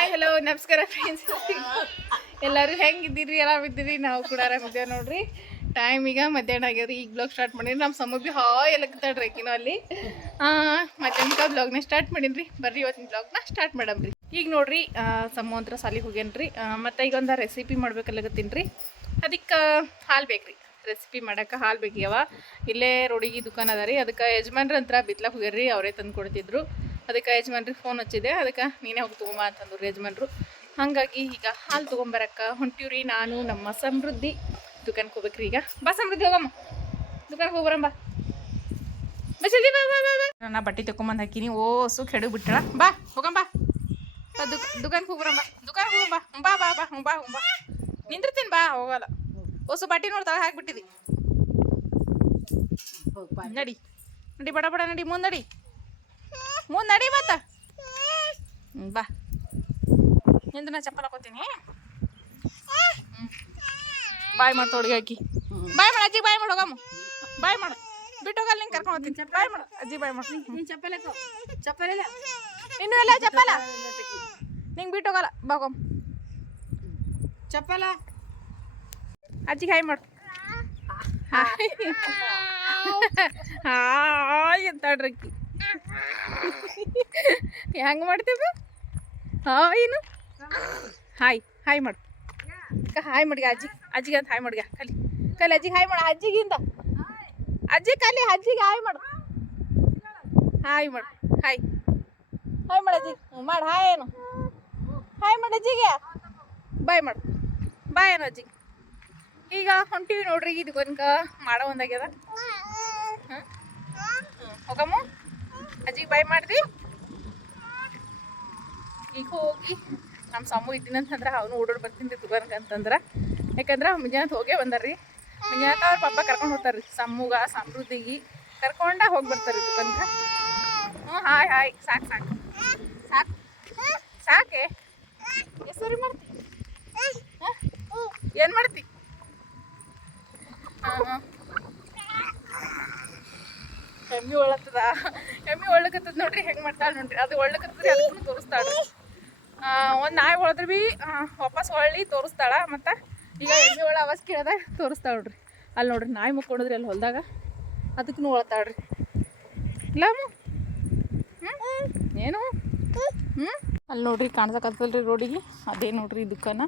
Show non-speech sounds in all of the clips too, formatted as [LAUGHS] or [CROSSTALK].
Hi hello ನಮಸ್ಕಾರ friends ಎಲ್ಲರೂ ಹೆಂಗಿದ್ದೀರಿ? ಆರಾಮಿದ್ದೀರಿ? ನಾವು ಕೂಡ ಆರಾಮಿದ್ದೇವೆ ನೋಡ್ರಿ. ಟೈಮ್ ಈಗ ಮಧ್ಯಾಹ್ನ ಆಗ್ಯಾವ್ರಿ. ಈಗ ಬ್ಲಾಗ್ ಸ್ಟಾರ್ಟ್ ಮಾಡೀನಿ. ನಮ್ಮ ಸಮುದ್ರಿ ಹಾಯ್ ಎಲ್ಲಕ್ತಾಡ್ರಿ ಆಕಿನೂ ಅಲ್ಲಿ. ಮಧ್ಯಾಹ್ನಕ್ಕೆ ಬ್ಲಾಗ್ನ ಸ್ಟಾರ್ಟ್ ಮಾಡೀನಿ ಬರ್ರಿ ಇವತ್ತಿನ ಬ್ಲಾಗ್ನ ಸ್ಟಾರ್ಟ್ ಮಾಡಮ್ರಿ. ಈಗ ನೋಡ್ರಿ ಸಮೋಂತ್ರ ಸಾಲಿಗೆ ಹೋಗ್ಯಾನ್ರಿ. ಮತ್ತು ಈಗ ಒಂದು ರೆಸಿಪಿ ಮಾಡ್ಬೇಕಲ್ಲಗತ್ತೀನಿ ರೀ ಅದಕ್ಕೆ, ಹಾಲು ಬೇಕ್ರಿ. ರೆಸಿಪಿ ಮಾಡಕ್ಕೆ ಹಾಲು ಬೇಕಿಯವ ಇಲ್ಲೇ ರೋಡಿಗೆ ದುಕಾನ್ ಅದ ರೀ. ಅದಕ್ಕೆ ಯಜಮಾನ್ರ ಹತ್ರ ಬಿತ್ಲಾಕ್ ಹೋಗ್ಯಾರ್ರಿ. ಅವರೇ ತಂದು ಕೊಡ್ತಿದ್ರು ಅದಕ್ಕೆ ಯಜಮಾನ್ರಿಗೆ ಫೋನ್ ಹಚ್ಚಿದೆ. ಅದಕ್ಕೆ ನೀನೇ ಹೋಗಿ ತೊಗೊಂಬ ಅಂತಂದ್ರು ಯಜಮಾನ್ರು. ಹಾಗಾಗಿ ಈಗ ಹಾಲು ತೊಗೊಂಬರಕ್ಕೆ ಹೊಂಟಿವ್ರಿ ನಾನು, ನಮ್ಮ ಸಮೃದ್ಧಿ. ದುಕಾನ್ಗೆ ಹೋಗ್ಬೇಕ್ರಿ ಈಗ. ಬಾ ಸಮೃದ್ಧಿ, ಹೋಗಮ್ಮ. ದುಕಾನ್ಗೆ ಹೋಗ್ಬರಮ್ಮ ಬಾ. ಜಲ್ದಿ ಬಾ ಬಾ ಬಾ ಬಟ್ಟೆ ತಗೊಂಬಂದು ಹಾಕಿನಿ. ಓಸು ಕೆಡು ಬಿಟ್ಟಳ ಬಾ, ಹೋಗಮ್ಮ ಬಾ. ದುಕ್ ದುಕಾನ್ಗೆ ಹೋಗ್ಬರಮ್ಮ ದುಕಾನ್ಗೆ ಹೋಗಮ್ಮ ಬಾ. ಬಾ ಬಾ ಬಾ ಬಾ ನಿಂದಿರ್ತೀನಿ ಬಾ, ಹೋಗಲ್ಲ. ಓಸು ಬಟ್ಟೆ ನೋಡ್ತಾವ ಹಾಕ್ಬಿಟ್ಟಿದಿ. ನಡಿ. ನಡಿ, ಬಡ ಬಡ ನಡಿ, ಮುಂದೆ ನಡಿ. ಮುಂದೆ ನಡಿ ಮತ್ತ. ಬಾ. ನಿಂದು ನಾ ಚಪ್ಪಲ್ ಹಾಕೋತೀನಿ. ಬಾಯ್ ಮಾಡಿ ತೊಡ್ಗೆ ಹಾಕಿ ಬಾಯ್ ಮಾಡು ಅಜ್ಜಿ ಬಾಯ್ ಮಾಡು ಹೋಗಮ್ಮ. ಬಾಯ್ ಮಾಡು. ಬಿಟ್ಟು ಹೋಗಲ್ಲ ನಿಂಗೆ ಕರ್ಕೊಂಡು ಹೋಗ್ತೀನಿ. ಬಾಯ್ ಮಾಡು ಅಜ್ಜಿ ಬಾಯ್ ಮಾಡು. ನೀನು ಚಪ್ಪಲ್ ಹಾಕೋ. ಚಪ್ಪಲ್ ಇಲ್ಲ. ಇನ್ನು ಎಲ್ಲ ಚಪ್ಪಲ? ನಿಂಗೆ ಬಿಟ್ಟು ಹೋಗಲ್ಲ. ಬಾಗಮ್ಮ ಚಪ್ಪಲ? ಅಜ್ಜಿಗೆ ಹಾಯ್ ಮಾಡು. ಹಾಯ್. ಅಂತಾಡ್ರಿ ಅಕ್ಕಿ. [LAUGHS] ಹೆಂಗೆ ಮಾಡ್ತೀವಿ? ಹಾಯ್ನು ಹಾಯ್ ಹಾಯ್ ಮಾಡು. ಅಕ್ಕ, ಹಾಯ್ ಮಾಡ್ಗೆ, ಅಜ್ಜಿ. ಅಜ್ಜಿಗೆ ಅಂತ ಹಾಯ್ ಮಾಡ್ಗೆ, ಕಲಿ. ಕಲಿ, ಅಜ್ಜಿಗೆ ಹಾಯ್ ಮಾಡು ಅಜ್ಜಿಗಿಂದ ಅಜ್ಜಿ, ಕಲಿ, ಅಜ್ಜಿಗೆ ಹಾಯ್ ಮಾಡು. ಹಾಯ್ ಮಾಡು, ಹಾಯ್. ಹಾಯ್ ಮಾಡು, ಅಜ್ಜಿ. ಮಾಡು, ಹಾಯ್ ಏನು? ಹಾಯ್ ಮಾಡು, ಅಜ್ಜಿಗೆ. ಬಾಯ್ ಮಾಡು. ಬಾಯ್ ಏನು, ಅಜ್ಜಿ? ಈಗ ಹೊಂಟಿವಿ ನೋಡ್ರಿ, ಇದು ಗೊಂಕ ಮಾಡೋ ಒಂದಾಗ್ಯದ. ಹಾಂ ಹೋಗಮ್ಮ. ಅಜ್ಜಿಗೆ ಬಾಯ್ ಮಾಡ್ತಿ ಈಗ ಹೋಗಿ ನಮ್ಮ ಸಮೂ ಇದ್ದೀನಂತಂದ್ರೆ ಅವನು ಓಡೋಡ್ ಬರ್ತೀನಿ ದುಕಾನ್ಗೆ ಅಂತಂದ್ರೆ. ಯಾಕಂದ್ರೆ ಮುಂಜಾನೆ ಹೋಗೇ ಬಂದಾರ್ರಿ. ಮುಂಜಾನೆ ಅವ್ರ ಪಪ್ಪ ಕರ್ಕೊಂಡು ಹೋಗ್ತಾರ್ರಿ. ಸಮ್ಮುಗ ಸಮೃದ್ಧಿಗೆ. ಕರ್ಕೊಂಡ ಹೋಗಿ ಬರ್ತಾರೆ ದುಕಾನ್ಗೆ. ಹ್ಞೂ, ಹಾಯ್ ಹಾಯ್. ಸಾಕು ಸಾಕು. ಸಾಕು. ಸಾಕೆ? ಸರಿ ಮಾಡ್ತಿ. ಏನು ಮಾಡ್ತಿ? ಹಾಂ. ಎಮ್ಮಿ ಒಳತ್ತದ ಎಮ್ಮಿ ಒಳ್ಳಕತ್ತದ ನೋಡ್ರಿ ಹೆಂಗ್ ಮಾಡ್ತಾಳ ನೋಡ್ರಿ. ಅದು ಒಳ್ಳಕತ್ತದ್ರಿ ಅದಕ್ಕೂ ತೋರಿಸ್ತಾಳ. ಒಂದು ನಾಯಿ ಒಳದ್ರ ಆ, ವಾಪಸ್ ಹೊಳ್ಳಿ ತೋರಿಸ್ತಾಳ. ಮತ್ತು ಈಗ ಎಮ್ಮಿ ಒಳ ಅವಾಜ್ ಕೇಳ್ದಾಗ ತೋರಿಸ್ತಾಳ ನೋಡ್ರಿ. ಅಲ್ಲಿ ನೋಡ್ರಿ ನಾಯಿ ಮುಕ್ಕೊಂಡ್ರಿ ಅಲ್ಲಿ ಹೊಲ್ದಾಗ. ಅದಕ್ಕೂ ಒಳತಾಳ್ರಿ. ಇಲ್ಲ ಏನು? ಹ್ಮ್? ಅಲ್ಲಿ ನೋಡ್ರಿ ಕಾಣ್ಸಕತ್ತಲ್ರಿ ರೋಡಿಗೆ. ಅದೇ ನೋಡ್ರಿ ದುಕಾನ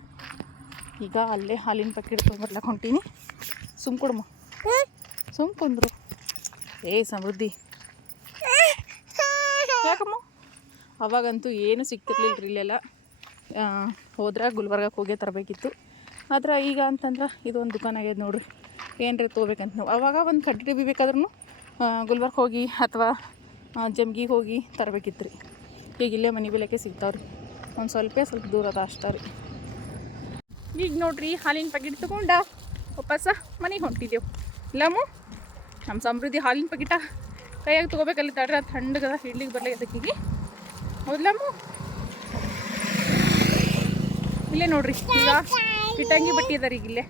ಈಗ ಅಲ್ಲೇ ಹಾಲಿನ ಪ್ಯಾಕೆಟ್ ತೊಗೊಂಬರ್ಲಕ್ಕೆ ಹೊಂಟೀನಿ. ಸುಮ್ ಕೊಡಮ್ಮ ಸುಮ್ ಕುಂದ್ರು. ಏ ಸಮೃದ್ಧಿ. ಯಾಕಮ್ಮ? ಅವಾಗಂತೂ ಏನು ಸಿಗ್ತಿರ್ಲಿಲ್ಲ ಇಲ್ಲೆಲ್ಲ. ಹೋದ್ರೆ ಗುಲ್ಬರ್ಗಕ್ಕೆ ಹೋಗೇ ತರಬೇಕಿತ್ತು. ಆದ್ರೆ ಈಗ ಅಂತಂದ್ರೆ ಇದೊಂದು ದುಕಾನ್ ಆಗ್ಯದ ನೋಡ್ರಿ. ಏನ್ರಿ ತೊಗೋಬೇಕಂತ ನಾವು. ಅವಾಗ ಒಂದು ಕಡ್ಡಿ ಡಬ್ಬಿ ಬೇಕಾದ್ರೂ ಗುಲ್ಬರ್ಗ ಹೋಗಿ ಅಥವಾ ಜಮ್ಗಿಗೆ ಹೋಗಿ ತರಬೇಕಿತ್ತು ರೀ ಈಗ ಇಲ್ಲೇ ಮನೆ ಬೆಲೆಕ್ಕೆ ಸಿಗ್ತಾವ್ರಿ. ಒಂದು ಸ್ವಲ್ಪ ಸ್ವಲ್ಪ ದೂರ ಅದ ಅಷ್ಟೇ ರೀ. ಈಗ ನೋಡ್ರಿ ಹಾಲಿನ ಪ್ಯಾಕೆಟ್ ತೊಗೊಂಡ ವಾಪಸ್ಸ ಮನೆಗೆ ಹೊಂಟಿದ್ದೆವು ಇಲ್ಲಮ್ಮು? ನಮ್ಮ ಸಮೃದ್ಧಿ ಹಾಲಿನ ಪಕೀಟ ಕೈಯಾಗಿ ತೊಗೋಬೇಕಲ್ಲಿ ತಡ್ರಿ ಅದು ಥಂಡಗದ ಹಿಡ್ಲಿಕ್ಕೆ ಬರಲಿ ಅದಕ್ಕಿಗೆ. ಹೌದಲ್ಲಮ್ಮು ಇಲ್ಲೇ ನೋಡ್ರಿ, ಈಗ ಇಟ್ಟಂಗಿ ಬಟ್ಟಿ ಅದ ರೀ ಈಗ ಇಲ್ಲೇ.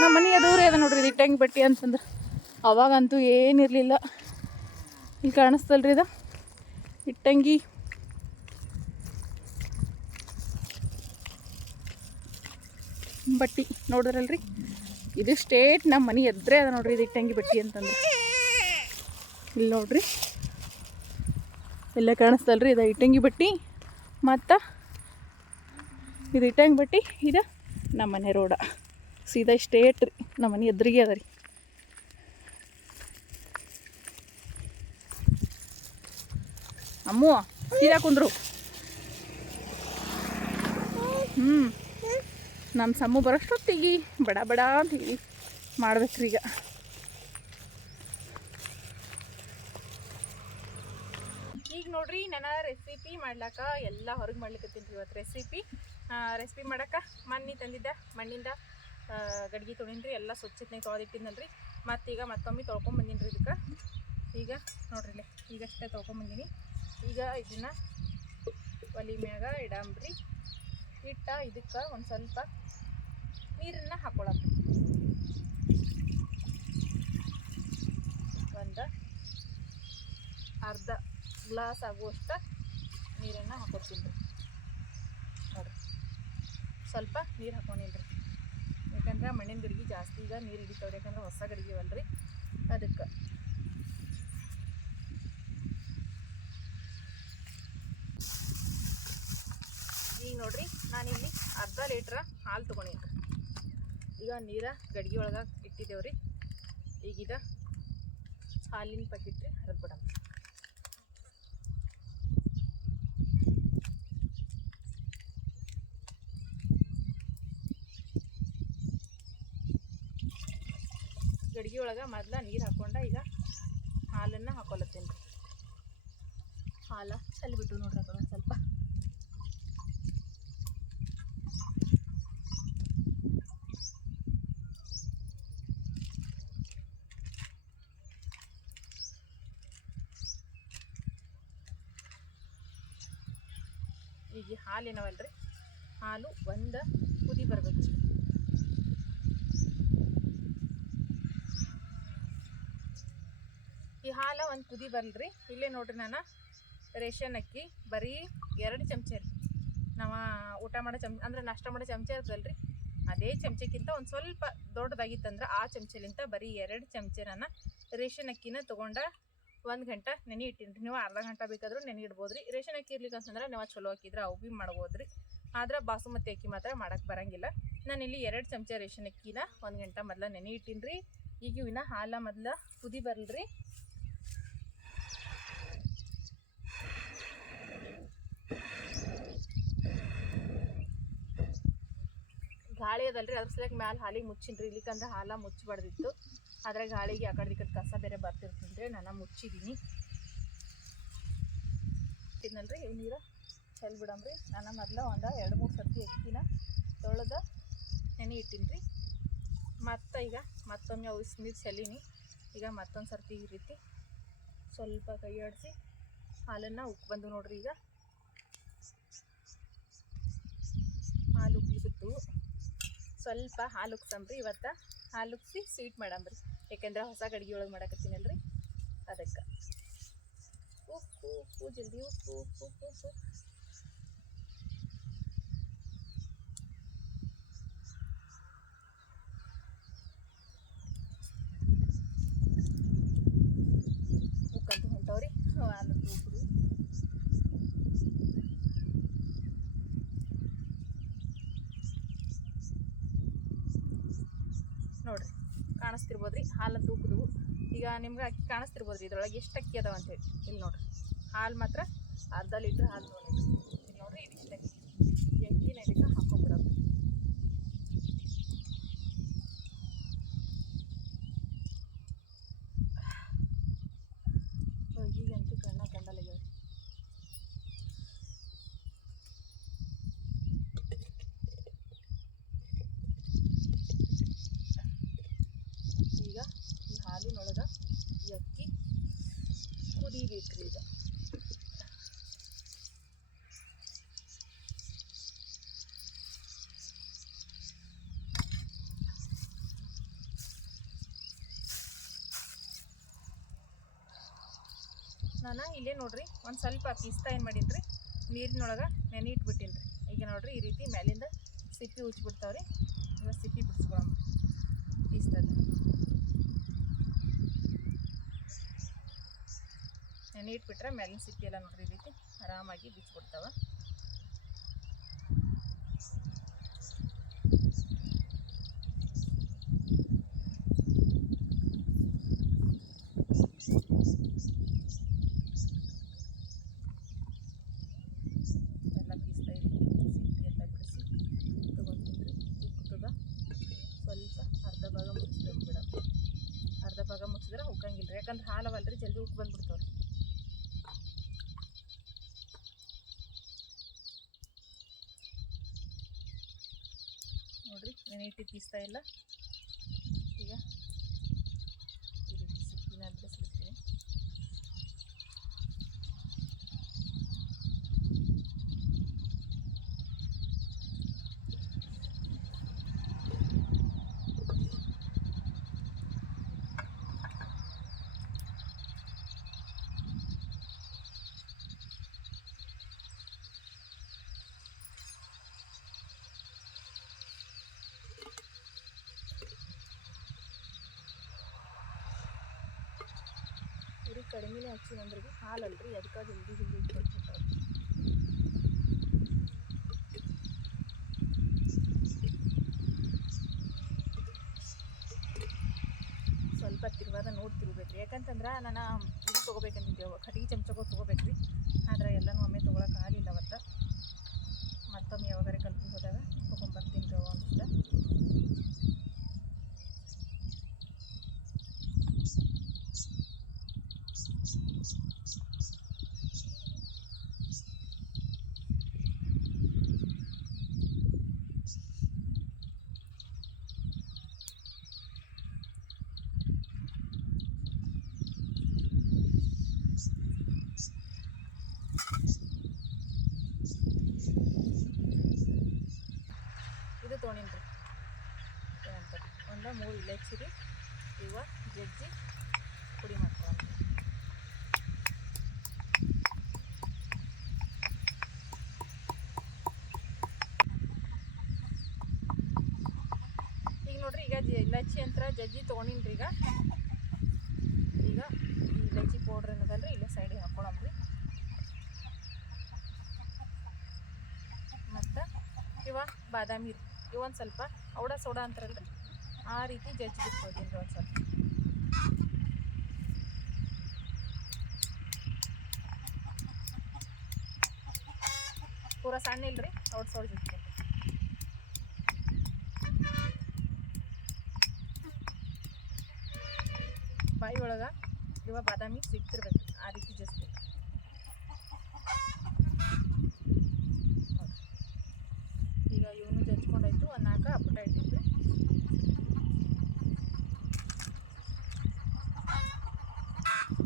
ನಮ್ಮ ಮನೆ ಎದುರೇ ಅದ ನೋಡ್ರಿ ಇದು ಇಟ್ಟಂಗಿ ಬಟ್ಟಿ ಅಂತಂದ್ರೆ. ಅವಾಗಂತೂ ಏನಿರಲಿಲ್ಲ ಇಲ್ಲಿ ಕಾಣಿಸ್ತಲ್ರಿ ಇದು. ಇಟ್ಟಂಗಿ. ಬಟ್ಟಿ ನೋಡಿದ್ರಲ್ರಿ. ಇದು ಸ್ಟೇಟ್ ನಮ್ಮ ಮನೆ ಎದ್ರೆ ಅದ ನೋಡ್ರಿ, ಇದು ಇಟ್ಟಂಗಿ ಬಟ್ಟಿ ಅಂತಂದ್ರೆ. ಇಲ್ಲಿ ನೋಡ್ರಿ. ಎಲ್ಲ ಕಾಣಿಸ್ತಲ್ರಿ, ಇದು ಇಟ್ಟಂಗಿ ಬಟ್ಟಿ. ಮತ್ತು ಇದು ಇಟ್ಟಂಗಿ ಬಟ್ಟಿ, ಇದು ನಮ್ಮ ಮನೆ ರೋಡ. ಸೀದಾ ಸ್ಟೇಟ್ ರೀ, ನಮ್ಮ ಮನೆ ಎದ್ರಿಗೆ ಅದ ರೀ. ಅಮ್ಮು, ಸೀದಾ ಕುಂದ್ರು. ಹ್ಞೂ ನಮ್ಮ ಸಮ್ಮು ಬರೋಷ್ಟೊತ್ತಿಗೆ ಬಡ ಬಡ ಅಂತ ಹೇಳಿ ಮಾಡ್ಬೇಕ್ರಿ ಈಗ. ಈಗ ನೋಡ್ರಿ, ನನ್ನ ರೆಸಿಪಿ ಮಾಡ್ಲಾಕ ಎಲ್ಲ ಹೊರಗೆ ಮಾಡ್ಲಿಕ್ಕತ್ತೀನಿ ರೀ ಇವತ್ತು ರೆಸಿಪಿ ರೆಸಿಪಿ ಮಾಡಕ್ಕೆ ಮಣ್ಣಿ ತಂದಿದ್ದ, ಮಣ್ಣಿಂದ ಗಡ್ಗೆ ತೊಗೊಂಡ್ರಿ ಎಲ್ಲ ಸ್ವಚ್ಛತೆ ತೊಳೆದಿಟ್ಟಿದ್ನಲ್ರಿ ಮತ್ತೀಗ ಮತ್ತೊಮ್ಮೆ ತೊಳ್ಕೊಂಬಂದಿನ್ರಿ ಇದಕ್ಕೆ. ಈಗ ನೋಡ್ರಿ ಈಗಷ್ಟೇ ತೊಳ್ಕೊಂಬಂದಿನಿ ಈಗ ಇದನ್ನು ಒಲಿ ಮ್ಯಾಗ ಇಡಂಬ್ರಿ ಇಟ್ಟ ಇದಕ್ಕೆ ಒಂದು ಸ್ವಲ್ಪ ನೀರನ್ನು ಹಾಕೊಳಕ್ಕೆ ಒಂದು ಅರ್ಧ ಗ್ಲಾಸ್ ಆಗುವಷ್ಟು ನೀರನ್ನು ಹಾಕೋತೀನಿ. ರೀ ಸ್ವಲ್ಪ ನೀರು ಹಾಕೊಂಡಿನ್ರಿ. ಯಾಕಂದ್ರೆ ಮಣ್ಣಿನ ಗಡಿಗೆ ಜಾಸ್ತಿ ಈಗ ನೀರು ಹಿಡಿತಾವ್ರಿ, ಯಾಕಂದ್ರೆ ಹೊಸ ಗಡಿಗೆ ಅವಲ್ರಿ ಅದಕ್ಕೆ ನೋಡ್ರಿ ಇಲ್ಲಿ ಅರ್ಧ ಲೀಟ್ರ ಹಾಲು ತೊಗೊಂಡಿನಿ. ಈಗ ನೀರ ಗಡಿಗೆ ಒಳಗೆ ಇಟ್ಟಿದ್ದೇವ್ರಿ. ಈಗಿದ ಹಾಲಿನ ಪ್ಯಾಕೆಟ್ ರೀ ಹರಿದ್ಬಿಡಮ್ ಗಡಿಗೆ ಒಳಗೆ ಮೊದ್ಲ ನೀರು ಹಾಕೊಂಡ ಈಗ ಹಾಲನ್ನು ಹಾಕೊಲತ್ತೀನಿ. ಹಾಲ ಚೆಲ್ಬಿಟ್ಟು ನೋಡ್ರಿ ಆ ಈ ಹಾಲು, ಒಂದ ಕುದಿ ಬರ್ಬೇಕು. ಈ ಹಾಲು ಒಂದು ಕುದಿ ಬರಲ್ರಿ. ಇಲ್ಲೇ ನೋಡ್ರಿ ನಾನು ರೇಷನ್ ಅಕ್ಕಿ, ಬರೀ ಎರಡು ಚಮಚ ರೀ. ನಾವು ಊಟ ಮಾಡೋ ಚಮ್, ಅಂದ್ರೆ ನಾಷ್ಟ ಮಾಡೋ ಚಮಚ ಇರ್ತದಲ್ರಿ. ಅದೇ ಚಮಚಕ್ಕಿಂತ ಒಂದು ಸ್ವಲ್ಪ ದೊಡ್ಡದಾಗಿತ್ತಂದ್ರೆ ಆ ಚಮಚಲಿಂತ ಬರೀ ಎರಡು ಚಮಚ ನಾನು ರೇಷನ್ ಅಕ್ಕಿನ ತೊಗೊಂಡ ಒಂದು ಗಂಟೆ ನೆನೆ ಇಟ್ಟಿನ್ರಿ ನೀವು ಅರ್ಧ ಗಂಟೆ ಬೇಕಾದ್ರೂ ನೆನೆ ಇಡ್ಬೋದು ರೀ ರೇಷನ್ ಅಕ್ಕಿ ಇರ್ಲಿಕ್ಕೆ ಅಂತಂದ್ರೆ ನೀವು ಚಲೋ ಹಾಕಿದ್ರೆ ಅವು ಭೀ ಮಾಡ್ಬೋದು ರೀ ಆದ್ರೆ ಬಾಸುಮತಿ ಅಕ್ಕಿ ಮಾತ್ರ ಮಾಡಕ್ಕೆ ಬರಂಗಿಲ್ಲ. ನಾನು ಇಲ್ಲಿ ಎರಡು ಚಮಚ ರೇಷನ್ ಅಕ್ಕಿನ ಒಂದು ಗಂಟೆ ಮೊದಲು ನೆನೆ ಇಟ್ಟಿನ್ರಿ. ಈಗ ಇವಿನ ಹಾಲ ಮೊದಲು ಕುದಿ ಬರಲ್ರಿ. ಗಾಳಿ ಅದಲ್ರಿ. ಅದ್ರ ಸಲಕ್ಕೆ ಮ್ಯಾಲೆ ಹಾಲಿಗೆ ಮುಚ್ಚಿನ್ರಿ. ಇಲ್ಲಿಕಂದ್ರೆ ಹಾಲ ಮುಚ್ಚಬಾರ್ದಿತ್ತು. ಆದರೆ ಗಾಳಿಗೆ ಆ ಕಡೆ ಕಡೆ ಕಸ ಬೇರೆ ಬರ್ತಿರ್ತಂದ್ರೆ ನಾನು ಮುಚ್ಚಿದ್ದೀನಿ ತಿನ್ನಲ್ರಿ ಈ ನೀರು? ಚೆಲ್ ಬಿಡಮ್ರಿ. ನಾನು ಮೊದಲ ಒಂದು ಎರಡು ಮೂರು ಸರ್ತಿ ಅಕ್ಕಿನ ತೊಳೆದ ನೆನೆ ರೀ ಮತ್ತು ಈಗ ಮತ್ತೊಮ್ಮೆ ಅವು ನೀರು ಚೆಲ್ಲೀನಿ. ಈಗ ಮತ್ತೊಂದು ಸರ್ತಿ ಈ ರೀತಿ ಸ್ವಲ್ಪ ಕೈ ಆಡಿಸಿ ಹಾಲನ್ನು ಉಕ್ಕಿ ಬಂದು ನೋಡ್ರಿ ಈಗ. ಹಾಲು ಉಗ್ಲಿಬಿತ್ತು ಸ್ವಲ್ಪ ಹಾಲು ಉಕ್ಸಂಬ್ರಿ ಇವತ್ತು. ಹಾಲು ಉಕ್ಸಿ ಸ್ವೀಟ್ ಮಾಡಂಬ್ರಿ ಯಾಕಂದ್ರೆ ಹೊಸ ಗಡಿಗೆ ಒಳಗೆ ಮಾಡಕತ್ತೀನಲ್ರಿ? ಅದಕ್ಕೆ. ಉಪ್ಪು ಉಪ್ಪು ಜಲ್ದಿ ಉಪ್ಪು ಉಪ್ಪು ಉಪ್ಪು ಉಪ್ಪು ಉಕ್ಕಂತ ಹೊಂಟವ್ರಿ ಹಾಲು ಉಪ್ಪು ನೋಡ್ರಿ ಕಾಣಿಸ್ತಿರ್ಬೋದ್ರಿ? ಹಾಲು ತೂಕದು ಈಗ ನಿಮ್ಗೆ ಅಕ್ಕಿ ಕಾಣಿಸ್ತಿರ್ಬೋದ್ರಿ? ಇದ್ರೊಳಗೆ ಎಷ್ಟು ಅಕ್ಕಿ ಅದಾವ ಅಂತೇಳಿ ಇಲ್ಲಿ ನೋಡ್ರಿ. ಹಾಲು ಮಾತ್ರ ಅರ್ಧ ಲೀಟ್ರ್ ಹಾಲು ತೊಗೊಂಡಿದ್ರಿ ಇಲ್ಲಿ ನೋಡ್ರಿ ಇದಿಷ್ಟು. ಅಕ್ಕಿ ಈ ಅಕ್ಕಿನ ಇದಕ್ಕೆ ಹಾಕೊಂಡ್ಬಿಡೋದು ಹಾಲಿನೊಳಗೆ ಈ ಅಕ್ಕಿ ಕುದಿಬೇಕ್ರಿ ಈಗ. ನಾನು, ಇಲ್ಲೇ ನೋಡ್ರಿ, ಒಂದು ಸ್ವಲ್ಪ ಪಿಸ್ತಾ ಏನು ರೀ ನೀರಿನೊಳಗೆ ನೆನೆ ಇಟ್ಬಿಟ್ಟಿನಿ ಈಗ ನೋಡ್ರಿ, ಈ ರೀತಿ ಮೇಲಿಂದ ಸಿಪ್ಪಿ ಉಚ್ಚಿಬಿಡ್ತಾವ್ರಿ ಇವಾಗ ಸಿಪ್ಪಿ ನೆನೆ ಇಟ್ಬಿಟ್ರೆ ಮೇಲಿನ ಸಿಪ್ಪಿ ಎಲ್ಲ ನೋಡ್ರಿ ಈ ರೀತಿ ಆರಾಮಾಗಿ ಅರ್ಧ ಭಾಗ ಮುಚ್ಚಿದ್ರೆ ಉಕ್ಕಂಗಿಲ್ಲ ಯಾಕಂದ್ರೆ ಹಾಲವಲ್ರಿ, ಜಲ್ದಿ ಉಕ್ಕಿ ಬಂದ್ಬಿಡ್ತಾವ್ರಿ ನೋಡ್ರಿ ನೆನೆ ಇಟ್ಟು ಬೀಸ್ತಾ ಇಲ್ಲ ಕಡಿಮೆನೇ ಅಂದ್ರೆ ಭೀ ಹಾಲಲ್ರಿ ಅದಕ್ಕೆ ಜಲ್ದಿ ಜಲ್ದಿ ಇಟ್ಕೊಟ್ಬಿಟ್ಟಾವ ಸ್ವಲ್ಪ ತಿರುವಾದ ನೋಡಿ ತಿರ್ಬೇಕ್ರಿ ಯಾಕಂತಂದ್ರೆ ನಾನು ಇದು ತೊಗೋಬೇಕಂತಿದ್ದೆ ಕಟ್ಟಿಗೆ ಚಮಚಗಳು ತೊಗೋಬೇಕ್ರಿ. ಆದ್ರೆ ಎಲ್ಲನೂ ಒಮ್ಮೆ ತೊಗೊಳಕ್ಕೆ ಆಗಲಿಲ್ಲ ಅವತ್ತು ಮತ್ತೊಮ್ಮೆ ಯಾವಾಗಾರ ಕಲ್ಪಿ ಹೋದಾಗ ತೊಗೊಂಬರ್ತೀನಿ ರೀ ಅವ ಒಂದಿಷ್ಟ ಇದು ತೊಗೊಂಡಿನಿ ರೀ ಏನಂತ ಒಂದು ಮೂರು ರೀ ಇವ ಜಜ್ಜಿ ಪುಡಿ ಮಾಡ್ಕೊಂಡು ಈಗ ನೋಡ್ರಿ, ಈಗ ಇಲೈಚಿ ಅಂತ ಜಜ್ಜಿ ತೊಗೊಂಡಿನಿ ರೀ ಈಗ ಈಗ ಇಲೈಚಿ ಪೌಡ್ರ್ ಏನದಲ್ರಿ, ಇಲ್ಲೇ ಸೈಡಿಗೆ ಹಾಕ್ಕೊಳಮ್ರಿ ಮತ್ತು ಇವ ಬಾದಾಮಿ ರೀ ಇವೊಂದು ಸ್ವಲ್ಪ ಔಡ ಸೋಡಾ ಅಂತಾರಲ್ರಿ. ಆ ರೀತಿ ಜಜ್ಜಿ ಬಿಟ್ಕೊಳ್ತೀನಿ ರೀ ಒಂದು ಸ್ವಲ್ಪ. ಪೂರ ಸಣ್ಣ ಇಲ್ರಿ ಔಡ ಸೋಡ ಜಜ್ತೀನಿ ಬಾಯಿ ಒಳಗೆ ಇವ ಬಾದಾಮಿ ಸಿಗ್ತಿರ್ಬೇಕು ಆ ರೀತಿ ಜಜ್ತೀನಿ ಈಗ ಇವನು ಜಜ್ಕೊಂಡಾಯ್ತು ಒಂದು ನಾಲ್ಕು ಹಪ್ಪಟ ಇಟ್ಟಿದ್ದು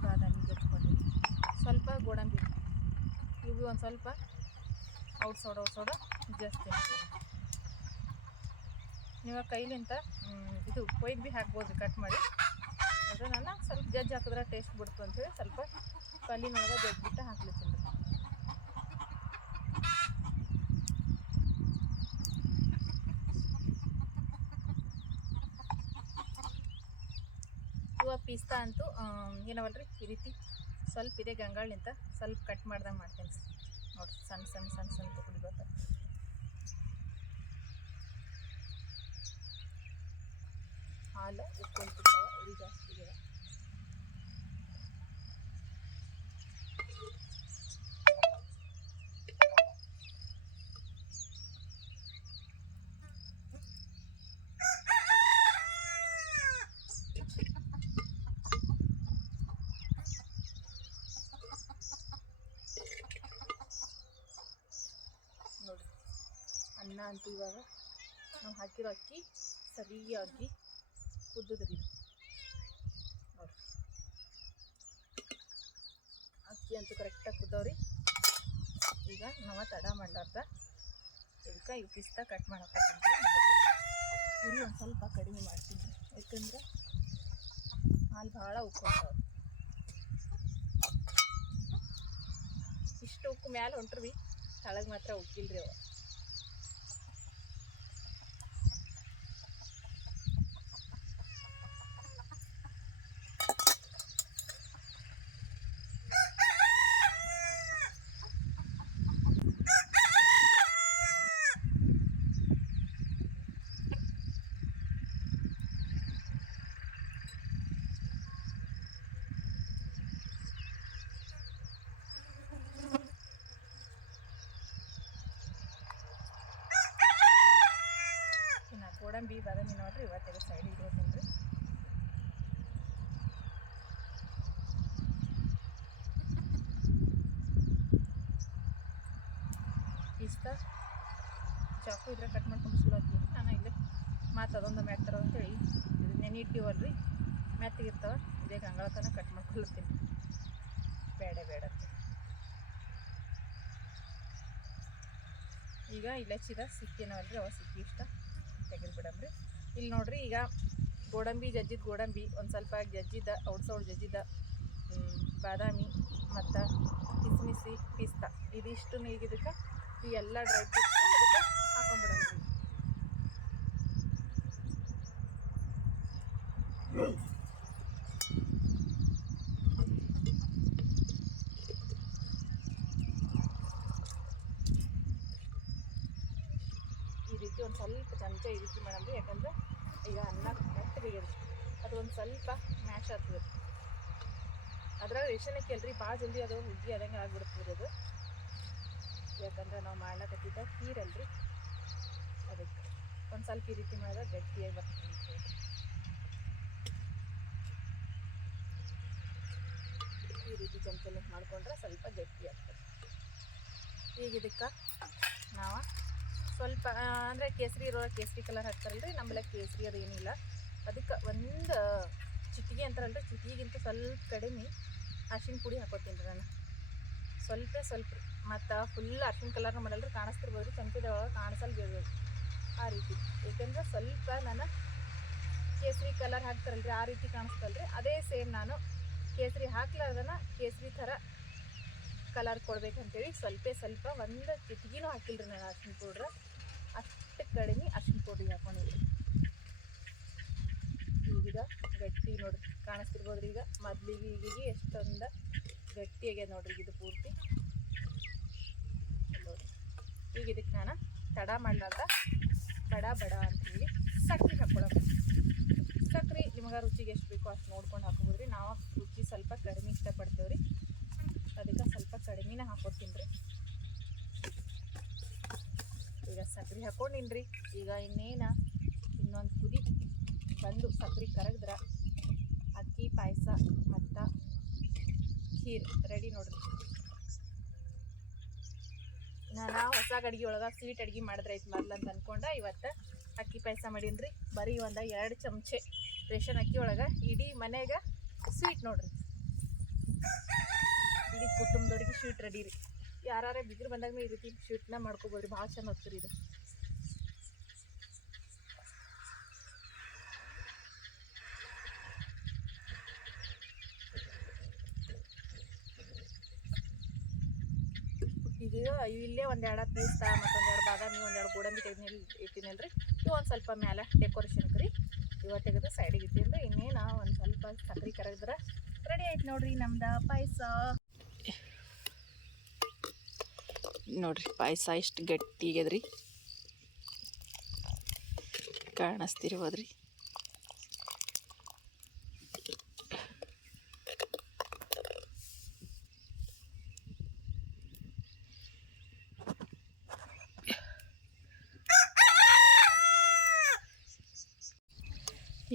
ಬಾದಾಮಿ ಜಜ್ಕೊಂಡಿದ್ದು ಸ್ವಲ್ಪ ಗೋಡಂಬಿ ಇವು ಒಂದು ಸ್ವಲ್ಪ ಔಟ್ಸೋಡ ಔಟ್ಸೋಡ ಜಾಸ್ತಿ ನೀವು ಕೈಲಿಂತ ಇದು ಕೊಯ್ದು ಭೀ ಹಾಕ್ಬೋದು ಕಟ್ ಮಾಡಿ. ಅದು ನಾನು ಸ್ವಲ್ಪ ಜಜ್ಜಿ ಹಾಕಿದ್ರೆ ಟೇಸ್ಟ್ ಬಿಡ್ತು ಅಂತೇಳಿ ಸ್ವಲ್ಪ ಕಲ್ಲಿನೊಳಗೆ ಜಜ್ಬಿಟ್ಟು ಹಾಕ್ಲಿತ್ತೀನಿ ಇವಾಗ ಪಿಸ್ತಾ ಅಂತೂ ಏನವಲ್ರಿ ಈ ರೀತಿ ಸ್ವಲ್ಪ ಇದೆ ಗಂಗಾಳಿಂತ ಸ್ವಲ್ಪ ಕಟ್ ಮಾಡ್ದಂಗೆ ಮಾಡ್ತೇನೆ. ನೋಡಿರಿ ಸಣ್ಣ ಸಣ್ಣ ಸಣ್ಣ ಸಣ್ಣ ತುಕಡಿ ಗೊತ್ತ? ಹಾಲು ಉಪ್ಪು ಈಗ ಜಾಸ್ತಿ ಇದೆ ನೋಡಿ ಅಂತೂ ಇವಾಗ ನಾವು ಹಾಕಿರೋ ಅಕ್ಕಿ ಸರಿಯಾಗಿ ಕುದ್ದದ್ರಿ. ಅಕ್ಕಿ ಅಂತೂ ಕರೆಕ್ಟಾಗಿ ಕುದ್ದವ್ರಿ. ಈಗ ನಾವು ತಡ ಮಾಡಾರ್ದ ಇದಕ್ಕೆ ಇವು ಪಿಸ್ತಾ ಕಟ್ ಮಾಡಕ್ಕೆ ಉರಿ ಒಂದು ಸ್ವಲ್ಪ ಕಡಿಮೆ ಮಾಡ್ತೀನಿ. ಯಾಕಂದ್ರೆ ಹಾಲು ಭಾಳ ಉಕ್ಕೊಂತಾವ ಇಷ್ಟು ಉಕ್ಕು ಮ್ಯಾಲೆ ಹೊಂಟ್ರಿ ತಳಗೆ ಮಾತ್ರ ಉಕ್ಕಿಲ್ರಿ ಅವ ಗೋಡಂಬಿ ಬಾದಾಮಿ ನೋಡ್ರಿ ಇವತ್ತಿಗೆ ಸೈಡ್ ಇಟ್ಕೋತೀನಿ ಇಷ್ಟ? ಚಾಕು ಇದ್ರೆ ಕಟ್ ಮಾಡ್ಕೊಂಡು ಸುಲೋ ನಾನು ಇಲ್ಲಿ ಮತ್ತು ಅದೊಂದು ಮೆತ್ತರ ಅಂತೇಳಿ ಇದು ನೆನೆ ಇಟ್ಟಿವಲ್ರಿ. ಮೆತ್ತಗಿರ್ತಾವ ಇದೇ ಗಂಗಾಳತನ ಕಟ್ ಮಾಡ್ಕೊಳ್ತೀನಿ ಬೇಡ ಬೇಡ ಅಂತ. ಈಗ ಇಲಚ್ಚಿದ ಸಿಕ್ಕಿನವಲ್ರಿ, ಅವ ಸಿಕ್ಕಿ ಇಷ್ಟ. ತೆಗೆದು ಬಿಡಮ್ರಿ ಇಲ್ಲಿ ನೋಡ್ರಿ ಈಗ ಗೋಡಂಬಿ ಜಜ್ಜಿದ ಗೋಡಂಬಿ, ಒಂದು ಸ್ವಲ್ಪ ಜಜ್ಜಿದ ಔಟ್ಸೌಡ್ ಜಜ್ಜಿದ ಬಾದಾಮಿ ಮತ್ತು ಕಿಸ್ಮಿಸಿ ಪಿಸ್ತಾ. ಇದಿಷ್ಟು ಈಗ ಈ ಎಲ್ಲ ಡ್ರೈ ಫ್ರೂಟ್ಸ್ ಇದಕ್ಕೆ ಹಾಕೊಂಡ್ಬಿಡಮ್ರಿ ಒಂದು ಸ್ವಲ್ಪ ಚಮಚ ಈ ರೀತಿ ಮಾಡಮ್ರಿ ಯಾಕಂದ್ರೆ ಈಗ ಅನ್ನ ಮೆತ್ತಗೆ ಅದು ಒಂದು ಸ್ವಲ್ಪ ಮ್ಯಾಶ್ ಆಗ್ತದೆ. ಅದ್ರಾಗ ರೇಷನಕ್ಕೆ ಅಲ್ರಿ ಭಾಳ ಜಲ್ದಿ ಅದು ಹುಗ್ಗಿ ಆದಂಗೆ ಆಗ್ಬಿಡ್ತದೆ ಅದು. ಯಾಕಂದ್ರೆ ನಾವು ಮಾಡ್ಲಕತ್ತಿದ್ದ ನೀರಲ್ರಿ ಅದಕ್ಕೆ. ಒಂದು ಸ್ವಲ್ಪ ಈ ರೀತಿ ಮಾಡಿದ್ರೆ ಗಟ್ಟಿಯಾಗಿ ಬರ್ತದೆ. ಈ ರೀತಿ ಚಮಚಲ್ಲಿ ಮಾಡ್ಕೊಂಡ್ರೆ ಸ್ವಲ್ಪ ಗಟ್ಟಿ ಆಗ್ತದೆ. ಈಗ ಇದಕ್ಕೆ ನಾವು ಸ್ವಲ್ಪ ಅಂದರೆ ಕೇಸರಿ ಇರೋ ಕೇಸರಿ ಕಲರ್ ಹಾಕ್ತಾರಲ್ರಿ, ನಮ್ಮಲ್ಲ ಕೇಸರಿ ಅದೇನಿಲ್ಲ ಅದಕ್ಕೆ ಒಂದು ಚಿಟಿಗೆ ಅಂತಾರಲ್ರಿ, ಚಿಟಿಗಿಂತ ಸ್ವಲ್ಪ ಕಡಿಮೆ ಅರ್ಶಿನ ಪುಡಿ ಹಾಕೋತೀನಿ ರೀ ನಾನು. ಸ್ವಲ್ಪ ಸ್ವಲ್ಪ ಮತ್ತು ಫುಲ್ ಅರ್ಶಿನ ಕಲರ್ನ ಮಾಡಲ್ರಿ ಕಾಣಿಸ್ತಿರ್ಬೋದು ಚಮಚದೊಳಗೆ ಕಾಣಿಸಲ್ ಬೀಳ್ಬೋದು ಆ ರೀತಿ. ಏಕೆಂದ್ರೆ ಸ್ವಲ್ಪ ನಾನು ಕೇಸರಿ ಕಲರ್ ಹಾಕ್ತಾರಲ್ರಿ, ಆ ರೀತಿ ಕಾಣಿಸ್ತಲ್ರಿ ಅದೇ ಸೇಮ್ ನಾನು ಕೇಸರಿ ಹಾಕ್ಲಾರ್ದನ ಕೇಸರಿ ಥರ ಕಲರ್ ಕೊಡ್ಬೇಕಂತೇಳಿ ಸ್ವಲ್ಪ ಸ್ವಲ್ಪ ಒಂದು ಚಿಟಿಗಿನೂ ಹಾಕಿಲ್ರಿ ನಾನು ಅರ್ಶಿನ ಪೌಡ್ರ ಅಷ್ಟು ಕಡಿಮೆ ಅರ್ಶಿನ ಪೌಡ್ರಿ ಹಾಕೊಂಡಿದ್ರಿ ಈಗೀಗ ಗಟ್ಟಿ ನೋಡ್ರಿ, ಕಾಣಿಸ್ತಿರ್ಬೋದ್ರಿ ಈಗ? ಮೊದ್ಲಿಗೆ ಈಗೀಗ ಎಷ್ಟೊಂದು ಗಟ್ಟಿ ಆಗ್ಯದ ನೋಡ್ರಿ ಇದು ಪೂರ್ತಿ. ಈಗ ಇದಕ್ಕೆ ನಾನು ತಡ ಮಾಡಲಾರ್ದ ಬಡ ಬಡ ಅಂತೇಳಿ ಸಕ್ಕರೆ ಹಾಕ್ಕೊಳಕ್ಕೆ ಸಕ್ಕರೆ ನಿಮಗೆ ರುಚಿಗೆ ಎಷ್ಟು ಬೇಕೋ ಅಷ್ಟು ನೋಡ್ಕೊಂಡು ಹಾಕೋಬೋದ್ರಿ. ನಾವು ರುಚಿ ಸ್ವಲ್ಪ ಕಡಿಮೆ ಇಷ್ಟಪಡ್ತೇವೆ ರೀ ಅದಕ್ಕೆ ಸ್ವಲ್ಪ ಕಡಿಮೆನೇ ಹಾಕೋತೀನಿ ರೀ. ಈಗ ಸಕ್ರೆ ಹಾಕೊಂಡಿನ್ರಿ. ಈಗ ಇನ್ನೇನು ಇನ್ನೊಂದು ಕುದಿ ಬಂದು ಸಕ್ರೆ ಕರಗಿದ್ರೆ, ಅಕ್ಕಿ, ಪಾಯಸ ಮತ್ತು ಖೀರ್ ರೆಡಿ ನೋಡ್ರಿ. ನಾನು ಹೊಸ ಅಡ್ಗೆ ಒಳಗೆ ಸ್ವೀಟ್ ಅಡ್ಗೆ ಮಾಡಿದ್ರೆ ಐತೆ ಮೊದ್ಲು ಅಂತ ಇವತ್ತು ಅಕ್ಕಿ ಪಾಯಸ ಮಾಡೀನಿ ಬರೀ ಒಂದು ಎರಡು ಚಮಚೆ ರೇಷನ್ ಅಕ್ಕಿ ಒಳಗೆ ಇಡೀ ಮನೆಗೆ ಸ್ವೀಟ್ ನೋಡ್ರಿ. ಇಡೀ ಕುಟುಂಬದವ್ರಿಗೆ ಸ್ವೀಟ್ ರೆಡಿ ರೀ. ಯಾರೇ ಬಿದ್ರು ಬಂದಾಗ ಈ ರೀತಿ ಶೂಟ್ನ ಮಾಡ್ಕೋಬೋದು. ರೀ ಭಾಳ ಚಂದ ಆಗ್ತದೆ ಇದು. ಈಗ ಇಲ್ಲೇ ಒಂದೆರಡು ಪೀಸ್ ಮತ್ತೊಂದೆರಡು ಬಾದಾಮಿ ಒಂದೆರಡು ಗೋಡಂಬಿ ತೆಗೆದು ಇಟ್ಟಿನಲ್ರಿ. ಇವು ಒಂದು ಸ್ವಲ್ಪ ಮೇಲೆ ಡೆಕೋರೇಷನ್ಗೆ ರೀ ಇವ ತೆಗೆದು ಸೈಡಿಗೆ ಇಟ್ಟಿಂದ್ರೆ ಇನ್ನೇನು ಒಂದು ಸ್ವಲ್ಪ ಸಕ್ರೆ ಕರಗಿದ್ರೆ ರೆಡಿ ಆಯ್ತು ನೋಡ್ರಿ ನಮ್ದು ಪಾಯಸ. ನೋಡ್ರಿ ಪಾಯಸ ಎಷ್ಟು ಗಟ್ಟಿಗೆದ್ರಿ ಕಾಣಿಸ್ತಿರ್ಬೋದ್ರಿ.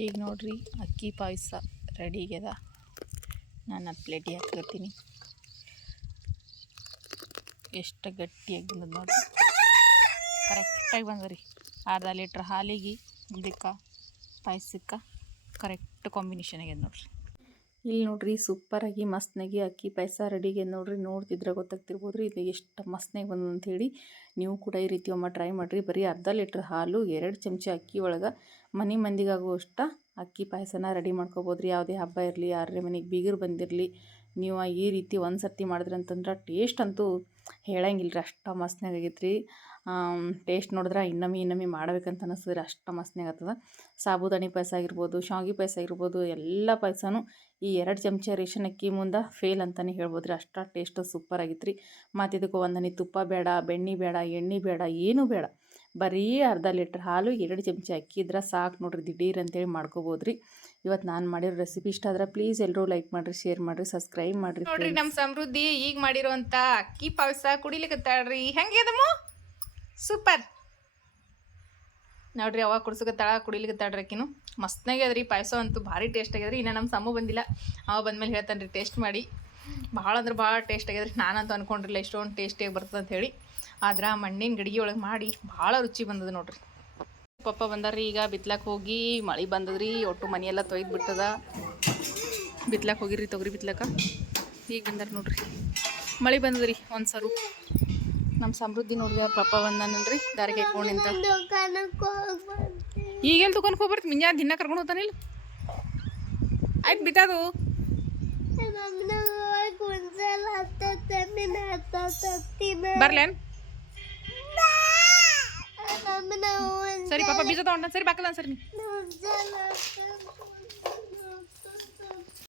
ಈಗ ನೋಡ್ರಿ ಅಕ್ಕಿ ಪಾಯಸ ರೆಡಿ ಆಗ್ಯದ. ನಾನು ಪ್ಲೇಟಿಗೆ ಹಾಕ್ಲತ್ತೀನಿ ಎಷ್ಟು ಗಟ್ಟಿಯಾಗಿ ಬಂದದ ನೋಡಿ. ಕರೆಕ್ಟಾಗಿ ಬಂದರಿ ಅರ್ಧ ಲೀಟ್ರ್ ಹಾಲಿಗೆ ಇದಕ್ಕೆ ಪಾಯಸಕ್ಕೆ ಕರೆಕ್ಟ್ ಕಾಂಬಿನೇಷನ್ ಆಗ್ಯದ ನೋಡ್ರಿ. ಇಲ್ಲಿ ನೋಡ್ರಿ ಸೂಪರಾಗಿ ಮಸ್ತ್ನಾಗಿ ಅಕ್ಕಿ ಪಾಯಸ ರೆಡಿ ಆಗ್ಯದ ನೋಡ್ರಿ. ನೋಡ್ತಿದ್ರೆ ಗೊತ್ತಾಗ್ತಿರ್ಬೋದು ರೀ, ಇದು ಎಷ್ಟು ಮಸ್ತ್ನಾಗಿ ಅಂತ ಅಂಥೇಳಿ ನೀವು ಕೂಡ ಈ ರೀತಿ ಒಮ್ಮೆ ಟ್ರೈ ಮಾಡಿರಿ. ಬರೀ ಅರ್ಧ ಲೀಟ್ರ್ ಹಾಲು, ಎರಡು ಚಮಚ ಅಕ್ಕಿ ಒಳಗೆ. ಮನೆ ಮಂದಿಗಾಗುವಷ್ಟ ಅಕ್ಕಿ ಪಾಯಸನ ರೆಡಿ ಮಾಡ್ಕೋಬೋದು ರೀ ಯಾವುದೇ ಹಬ್ಬ ಇರಲಿ ಯಾರೇ ಮನೆಗೆ ಬೀಗರು ಬಂದಿರಲಿ ನೀವು ಈ ರೀತಿ ಒಂದು ಸರ್ತಿ ಮಾಡಿದ್ರಿ ಅಂತಂದ್ರೆ ಟೇಸ್ಟ್ ಅಂತೂ ಹೇಳಂಗಿಲ್ಲ ರೀ ಅಷ್ಟು ಮಸ್ತ್ನಾಗ ಆಗೈತೆ ರೀ ಟೇಸ್ಟ್ ನೋಡಿದ್ರೆ ಇನ್ನೊಮ್ಮೆ ಇನ್ನೊಮ್ಮೆ ಮಾಡ್ಬೇಕಂತ ಅನ್ನಿಸ್ತದೆ ಅಷ್ಟು ಮಸ್ತ್ನಾಗ ಆಗ್ತದೆ. ಸಾಬುದಾನಿ ಪಾಯಸ ಆಗಿರ್ಬೋದು, ಶಾವಿಗೆ ಪಾಯಸ ಆಗಿರ್ಬೋದು, ಎಲ್ಲ ಪಾಯಸನೂ ಈ ಎರಡು ಚಮಚ ರೇಷನ್ ಅಕ್ಕಿ ಮುಂದೆ ಫೇಲ್ ಅಂತಲೇ ಹೇಳ್ಬೋದು ರೀ ಅಷ್ಟು ಟೇಸ್ಟ್ ಸೂಪರ್ ಆಗಿತ್ತು ರೀ ಮತ್ತು ಇದಕ್ಕೆ ಒಂದನಿ ತುಪ್ಪ ಬೇಡ, ಬೆಣ್ಣೆ ಬೇಡ, ಎಣ್ಣೆ ಬೇಡ, ಏನೂ ಬೇಡ. ಬರೀ ಅರ್ಧ ಲೀಟ್ರ್ ಹಾಲು ಎರಡು ಚಮಚ ಅಕ್ಕಿ ಇದ್ರೆ ಸಾಕು ನೋಡ್ರಿ, ದಿಢೀರ್ ಅಂತೇಳಿ ಮಾಡ್ಕೋಬೋದು ರೀ ಇವತ್ತು ನಾನು ಮಾಡಿರೋ ರೆಸಿಪಿ ಇಷ್ಟ ಆದ್ರೆ ಪ್ಲೀಸ್ ಎಲ್ಲರೂ ಲೈಕ್ ಮಾಡಿರಿ ಶೇರ್ ಮಾಡಿರಿ ಸಬ್ಸ್ಕ್ರೈಬ್ ಮಾಡಿರಿ ನೋಡ್ರಿ ನಮ್ಮ ಸಮೃದ್ಧಿ ಈಗ ಮಾಡಿರುವಂಥ ಅಕ್ಕಿ ಪಾಯಸ ಕುಡಿಲಿಕ್ಕತ್ತಾಳ್ರಿ ಹೆಂಗೆ ಅದಮ್ಮ? ಸೂಪರ್ ನೋಡ್ರಿ ಅವಾಗ ಕುಡ್ಸಕತ್ತಾಳ ಕುಡಿಲಿಕ್ಕತ್ತಾಳ್ರಿ ಅಕ್ಕಿನು ಮಸ್ತ್ನಾಗೆ ಅದ್ರಿ ಪಾಯಸ ಅಂತೂ ಭಾರಿ ಟೇಸ್ಟ್ ಆಗ್ಯದ್ರಿ. ಇನ್ನು ನಮ್ಮ ಸಮ್ಮು ಬಂದಿಲ್ಲ. ಅವ ಬಂದಮೇಲೆ ಹೇಳ್ತಾನೆ ರೀ ಟೇಸ್ಟ್ ಮಾಡಿ. ಭಾಳ ಅಂದ್ರೆ ಭಾಳ ಟೇಸ್ಟ್ ಆಗ್ಯದ್ರಿ. ನಾನಂತೂ ಅಂದ್ಕೊಂಡಿರಲಿಲ್ಲ ಇಷ್ಟೊಂದು ಟೇಸ್ಟಿಯಾಗಿ ಬರ್ತದೆ ಅಂತ ಹೇಳಿ. ಆದ್ರೆ ಮಣ್ಣಿನ ಗಡಿಗೆ ಒಳಗೆ ಮಾಡಿ ಭಾಳ ರುಚಿ ಬಂದದ ನೋಡ್ರಿ. ಪಪ್ಪ ಬಂದಾರ್ರಿ ಈಗ ಬಿತ್ಲಾಕ್ ಹೋಗಿ ಮಳೆ ಬಂದದ್ರಿ ಒಟ್ಟು ಮನೆಯೆಲ್ಲ ತೊಯ್ದು ಬಿಟ್ಟದ. ಬಿತ್ಲಾಕ್ ಹೋಗಿರಿ ತೊಗರಿ ಬಿತ್ಲಾಕ. ಈಗ ಬಂದಾರ ನೋಡ್ರಿ. ಮಳಿ ಬಂದದ್ರಿ ಒಂದು ಸರು ನಮ್ಮ ಸಮೃದ್ಧಿ ನೋಡಿದ ಪಪ್ಪ ಬಂದಾನಲ್ರಿ ದಾರಿಗೆ ಹಾಕೊಂಡು ನಿಂತ. ಈಗೆಲ್ಲ ದುಕಾನಕ್ಕೆ ಹೋಗ್ಬರ್ತಿ ಮಿಂಜಾ ದಿನ ಕರ್ಕೊಂಡು ಹೋಗ್ತಾನಿಲ್ಲ ಆಯ್ತು ಬಿತ್ತದು. ಬರ್ಲೇನ್? ಸರಿ ಪಾಪ ಬೀಜ ತಗೊಂಡ ಸರಿ ಬಾಕಲ್ಲ ಸರಿ ನೀ